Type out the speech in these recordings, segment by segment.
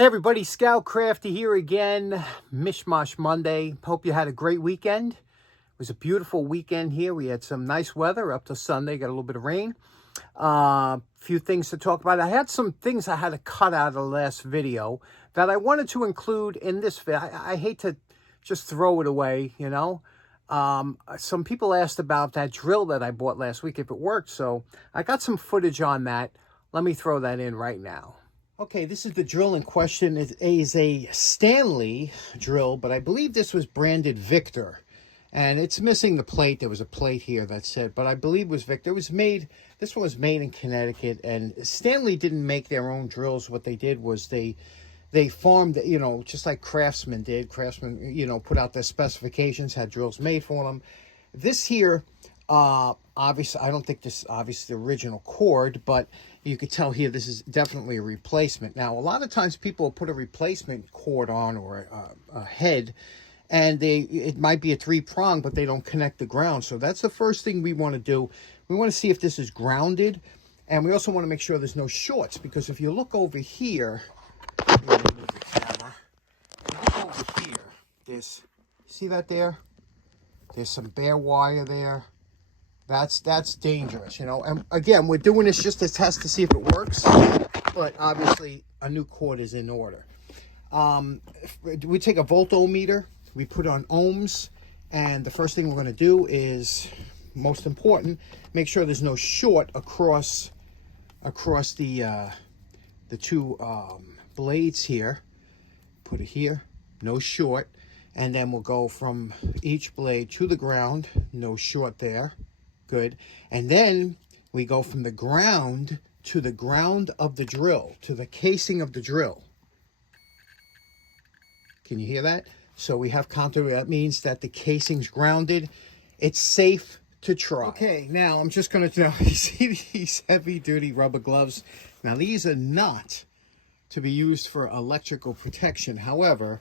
Hey everybody, Scout Crafty here again. Mishmash Monday. Hope you had a great weekend. It was a beautiful weekend here. We had some nice weather up to Sunday. Got a little bit of rain. Few things to talk about. I had some things I had to cut out of the last video that I wanted to include in this video. I hate to just throw it away, you know. Some people asked about that drill that I bought last week, if it worked. So I got some footage on that. Let me throw that in right now. Okay, this is the drill in question. It is a Stanley drill, but I believe this was branded Victor. And it's missing the plate. There was a plate here that said, but I believe it was Victor. It was made, this one was made in Connecticut, and Stanley didn't make their own drills. What they did was they farmed, you know, just like Craftsman did. Craftsman, you know, put out their specifications, had drills made for them. This here, obviously, I don't think this is obviously the original cord, but you could tell here this is definitely a replacement. Now, a lot of times people will put a replacement cord on or a head, and it might be a 3-prong, but they don't connect the ground. So that's the first thing we want to do. We want to see if this is grounded, and we also want to make sure there's no shorts, because if you look over here, let me move the camera. If you look over here, there's, see that there? There's some bare wire there. That's dangerous, you know. And again, we're doing this just to test to see if it works, but obviously a new cord is in order. We take a voltometer, we put on ohms, and the first thing we're going to do is, most important, make sure there's no short across the two blades here. Put it here, no short, and then we'll go from each blade to the ground, no short there. Good. And then we go from the ground to the ground of the drill, to the casing of the drill. Can you hear that? So we have continuity. That means that the casing's grounded. It's safe to try. Okay, now I'm just going to, you see these heavy-duty rubber gloves? Now, these are not to be used for electrical protection. However,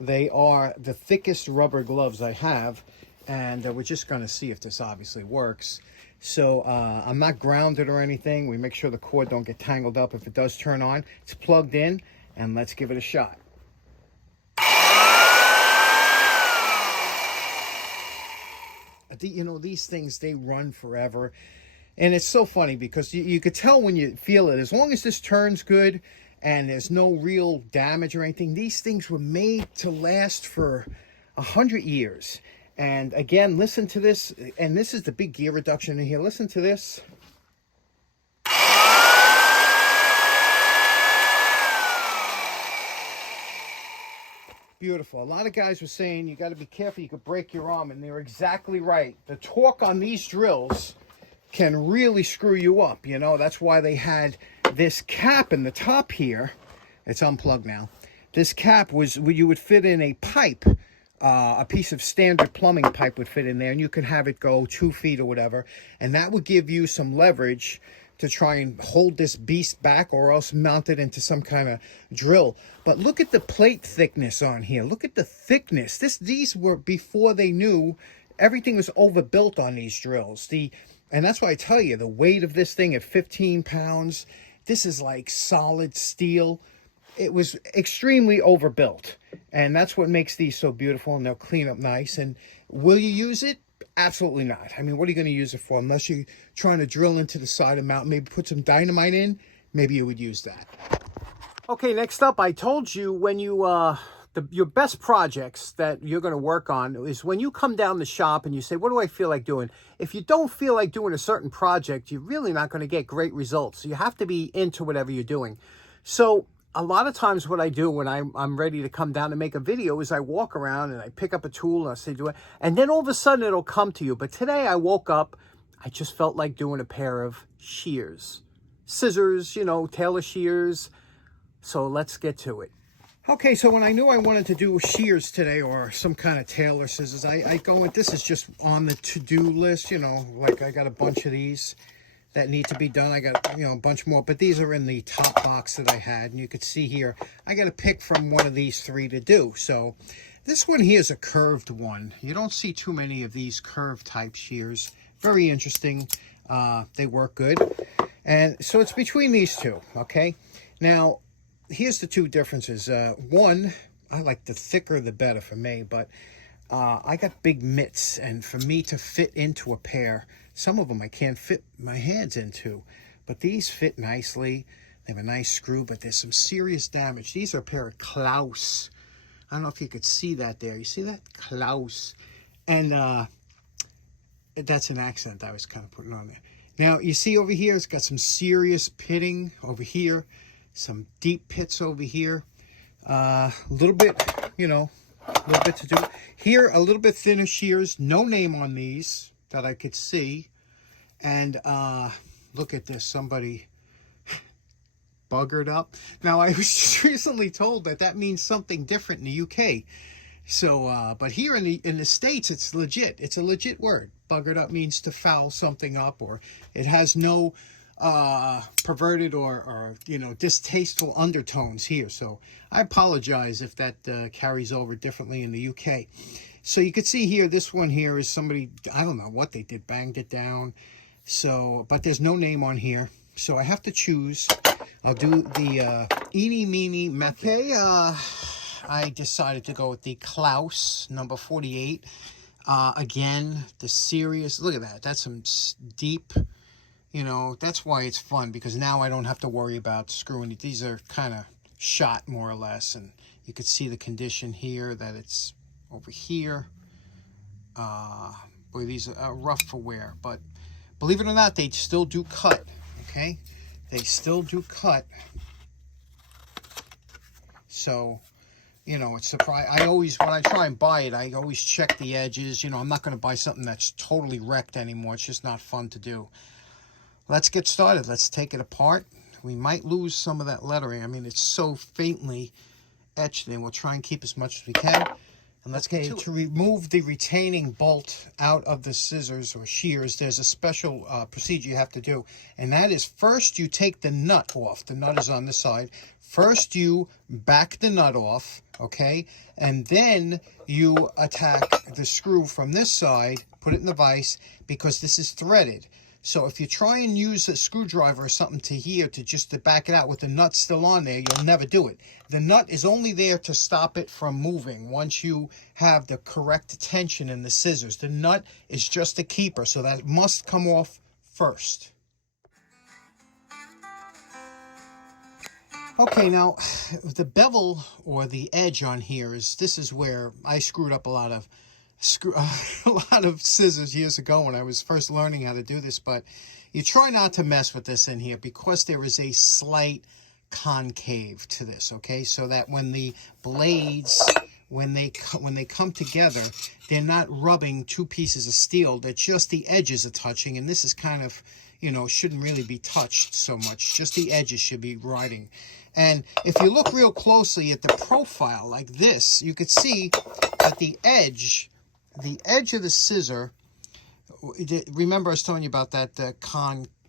they are the thickest rubber gloves I have. And we're just going to see if this obviously works. So I'm not grounded or anything. We make sure the cord don't get tangled up if it does turn on. It's plugged in, and let's give it a shot. You know, these things, they run forever. And it's so funny because you could tell when you feel it. As long as this turns good and there's no real damage or anything, these things were made to last for 100 years. And again, listen to this, and this is the big gear reduction in here. Listen to this. Beautiful. A lot of guys were saying you got to be careful, you could break your arm, and they're exactly right. The torque on these drills can really screw you up, you know. That's why they had this cap in the top here. It's unplugged now. This cap was where you would fit in a pipe. A piece of standard plumbing pipe would fit in there, and you could have it go 2 feet or whatever, and that would give you some leverage to try and hold this beast back, or else mount it into some kind of drill. But look at the plate thickness on here. Look at the thickness. These were before they knew everything was overbuilt on these drills. And that's why I tell you, the weight of this thing at 15 pounds, this is like solid steel. It was extremely overbuilt, and that's what makes these so beautiful, and they'll clean up nice. And will you use it? Absolutely not. I mean, what are you going to use it for? Unless you're trying to drill into the side of the mountain, maybe put some dynamite in, maybe you would use that. Okay, next up, I told you when you, your best projects that you're going to work on is when you come down the shop and you say, what do I feel like doing? If you don't feel like doing a certain project, you're really not going to get great results. So you have to be into whatever you're doing. So a lot of times what I do when I'm ready to come down to make a video is I walk around and I pick up a tool and I say, do it. And then all of a sudden it'll come to you. But today I woke up, I just felt like doing a pair of shears. Scissors, you know, tailor shears. So let's get to it. Okay, so when I knew I wanted to do shears today, or some kind of tailor scissors, I go with, this is just on the to-do list, you know, like I got a bunch of these that need to be done. I got, you know, a bunch more, but these are in the top box that I had, and you could see here, I got to pick from one of these 3 to do. So this one here is a curved one. You don't see too many of these curved type shears. Very interesting. They work good. And so it's between these two, okay? Now, here's the two differences. One, I like the thicker the better for me, but I got big mitts, and for me to fit into a pair, some of them I can't fit my hands into, but these fit nicely. They have a nice screw, but there's some serious damage. These are a pair of Klaus. I don't know if you could see that there. You see that? Klaus. And that's an accent I was kind of putting on there. Now, you see over here, it's got some serious pitting over here, some deep pits over here. A little bit, you know, a little bit to do. Here, a little bit thinner shears. No name on these that I could see. And look at this. Somebody buggered up. Now, I was just recently told that that means something different in the UK. So, but here in the States, it's legit. It's a legit word. Buggered up means to foul something up, or it has no perverted or you know, distasteful undertones here. So I apologize if that carries over differently in the UK. So you could see here, this one here is somebody, I don't know what they did, banged it down. So, but there's no name on here. So I have to choose. I'll do the eeny, meeny method. Okay, I decided to go with the Klaus number 48. Again, the serious, look at that. That's some deep, you know, that's why it's fun, because now I don't have to worry about screwing it. These are kind of shot more or less, and you could see the condition here that it's over here. Boy, these are rough for wear, but believe it or not, they still do cut, okay? They still do cut. So, you know, it's surprising. I always, when I try and buy it, I always check the edges. You know, I'm not going to buy something that's totally wrecked anymore. It's just not fun to do. Let's get started. Let's take it apart. We might lose some of that lettering. I mean, it's so faintly etched, and we'll try and keep as much as we can. And let's get to remove the retaining bolt out of the scissors or shears. There's a special procedure you have to do, and that is, first you take the nut off. The nut is on the side. First you back the nut off, okay, and then you attack the screw from this side, put it in the vise, because this is threaded. So if you try and use a screwdriver or something to here to back it out with the nut still on there, you'll never do it. The nut is only there to stop it from moving once you have the correct tension in the scissors. The nut is just a keeper, so that must come off first. Okay, now the bevel or the edge on here this is where I screwed up a lot of scissors years ago when I was first learning how to do this, but you try not to mess with this in here because there is a slight concave to this, okay, so that when the blades, when they come together, they're not rubbing two pieces of steel, that just the edges are touching, and this is kind of, you know, shouldn't really be touched so much, just the edges should be riding. And if you look real closely at the profile like this, you could see that the edge of the scissor, remember I was telling you about that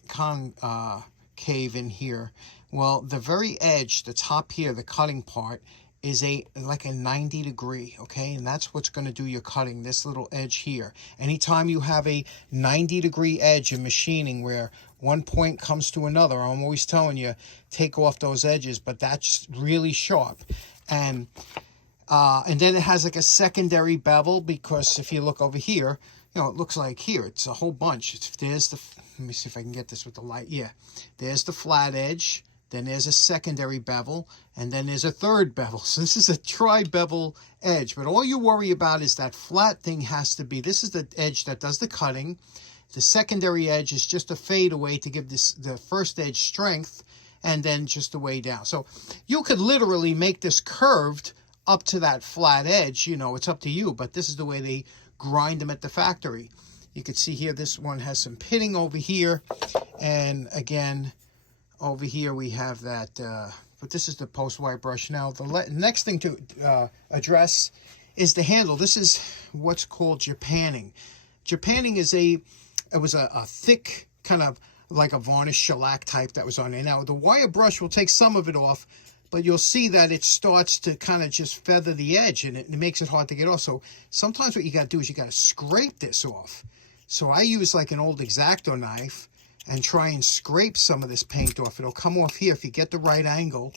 concave in here. Well, the very edge, the top here, the cutting part, is like a 90 degree, okay? And that's what's going to do your cutting, this little edge here. Anytime you have a 90 degree edge in machining where one point comes to another, I'm always telling you, take off those edges, but that's really sharp. And then it has like a secondary bevel, because if you look over here, you know, it looks like here, it's a whole bunch. There's the, let me see if I can get this with the light. Yeah, there's the flat edge, then there's a secondary bevel, and then there's a third bevel. So this is a tri-bevel edge, but all you worry about is that flat thing has to be, this is the edge that does the cutting. The secondary edge is just a fade away to give the first edge strength, and then just the way down. So you could literally make this curved up to that flat edge, you know, it's up to you, but this is the way they grind them at the factory. You can see here, this one has some pitting over here, and again, over here we have that, but this is the post-white brush. Now, the next thing to address is the handle. This is what's called Japanning. Japanning is it was a thick, kind of like a varnish shellac type that was on there. Now, the wire brush will take some of it off, but you'll see that it starts to kind of just feather the edge, and it makes it hard to get off. So sometimes what you got to do is you got to scrape this off. So I use like an old X-Acto knife and try and scrape some of this paint off. It'll come off here if you get the right angle,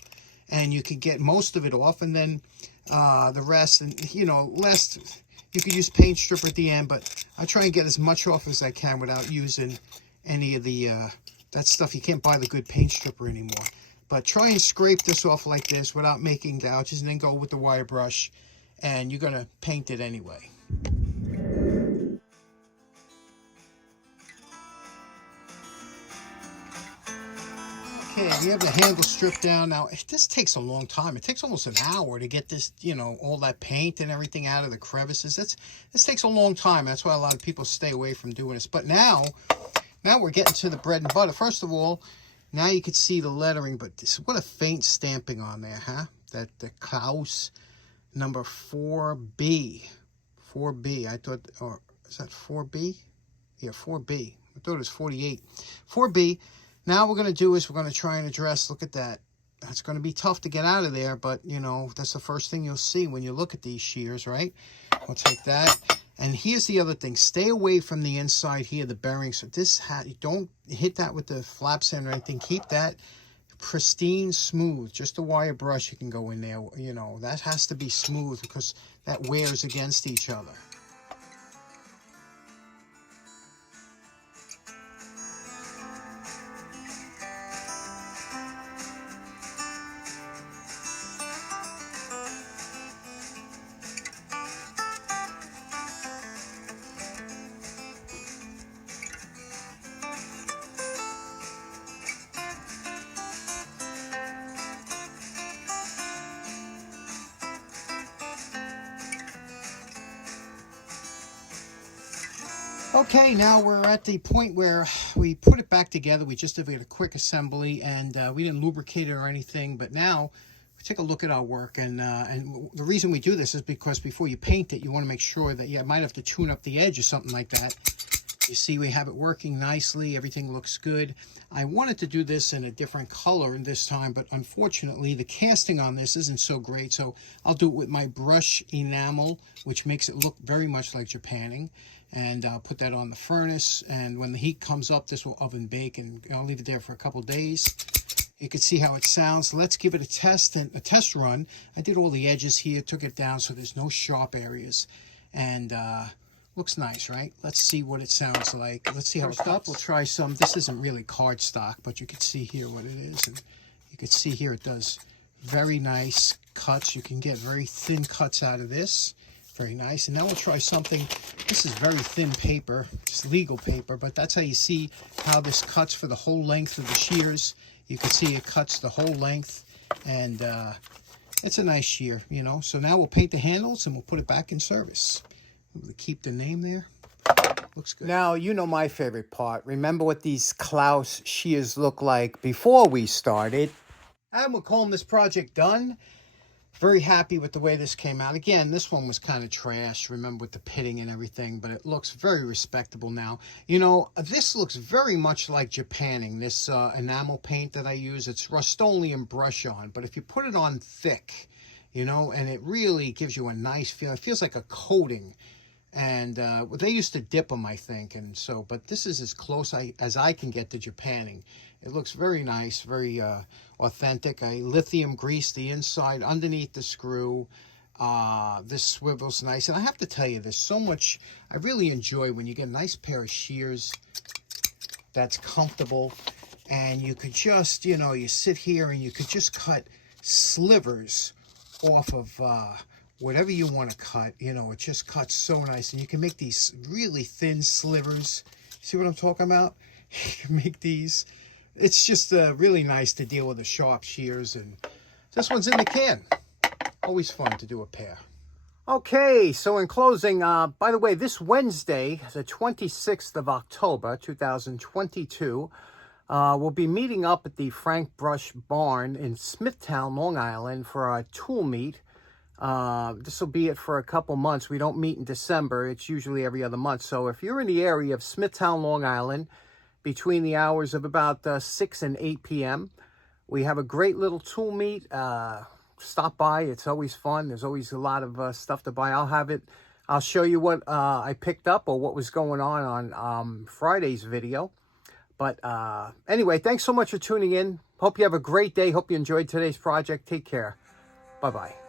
and you could get most of it off, and then the rest, and you know, you could use paint stripper at the end, but I try and get as much off as I can without using any of the that stuff. You can't buy the good paint stripper anymore, but try and scrape this off like this without making gouges, and then go with the wire brush, and you're gonna paint it anyway. Okay, we have the handle stripped down. Now, this takes a long time. It takes almost an hour to get this, you know, all that paint and everything out of the crevices. This takes a long time. That's why a lot of people stay away from doing this. But now we're getting to the bread and butter. First of all, now you can see the lettering, but what a faint stamping on there, huh? That the Klaus number 4B. 4B. I thought, or is that 4B? Yeah, 4B. I thought it was 48. 4B. Now we're going to do is we're going to try and address, look at that. That's going to be tough to get out of there, but, you know, that's the first thing you'll see when you look at these shears, right? We'll take that. And here's the other thing. Stay away from the inside here, the bearing. So this hat, you don't hit that with the flap sand or anything. Keep that pristine, smooth. Just a wire brush you can go in there. You know, that has to be smooth because that wears against each other. Okay, now we're at the point where we put it back together. We just did a quick assembly, and we didn't lubricate it or anything. But now we take a look at our work, and the reason we do this is because before you paint it, you want to make sure that you might have to tune up the edge or something like that. You see, we have it working nicely. Everything looks good. I wanted to do this in a different color this time, but unfortunately, the casting on this isn't so great. So I'll do it with my brush enamel, which makes it look very much like Japanning. And I'll put that on the furnace, and when the heat comes up, this will oven bake, and I'll leave it there for a couple days. You can see how it sounds. Let's give it a test run. I did all the edges here, took it down so there's no sharp areas, and looks nice, right? Let's see what it sounds like. Let's see how it cuts. We'll try some. This isn't really cardstock, but you can see here what it is, and you can see here it does very nice cuts. You can get very thin cuts out of this. Very nice. And now we'll try something. This is very thin paper. It's legal paper, but that's how you see how this cuts for the whole length of the shears. You can see it cuts the whole length, and it's a nice shear, you know. So now we'll paint the handles, and we'll put it back in service. We'll keep the name there. Looks good. Now, you know my favorite part. Remember what these Klaus shears look like before we started. And we're calling this project done. Very happy with the way this came out. Again, this one was kind of trash, remember, with the pitting and everything, but it looks very respectable now. You know, this looks very much like Japanning, this enamel paint that I use. It's Rust-Oleum brush on, but if you put it on thick, you know, and it really gives you a nice feel. It feels like a coating. And they used to dip them, I think, and so, but this is as close as I can get to Japanning. It looks very nice, very authentic. I lithium greased the inside underneath the screw. This swivels nice, and I have to tell you, there's so much I really enjoy when you get a nice pair of shears that's comfortable, and you could just, you know, you sit here and you could just cut slivers off of whatever you want to cut. You know, it just cuts so nice, and you can make these really thin slivers. See what I'm talking about? You can make these. It's just really nice to deal with the sharp shears, and this one's in the can. Always fun to do a pair. Okay, so in closing, by the way, this Wednesday, the 26th of October, 2022, we'll be meeting up at the Frank Brush Barn in Smithtown, Long Island for our tool meet. This will be it for a couple months. We don't meet in December. It's usually every other month. So if you're in the area of Smithtown, Long Island, between the hours of about 6 and 8 p.m., we have a great little tool meet. Stop by. It's always fun. There's always a lot of stuff to buy. I'll show you what I picked up or what was going on Friday's video. But anyway, thanks so much for tuning in. Hope you have a great day. Hope you enjoyed today's project. Take care. Bye-bye.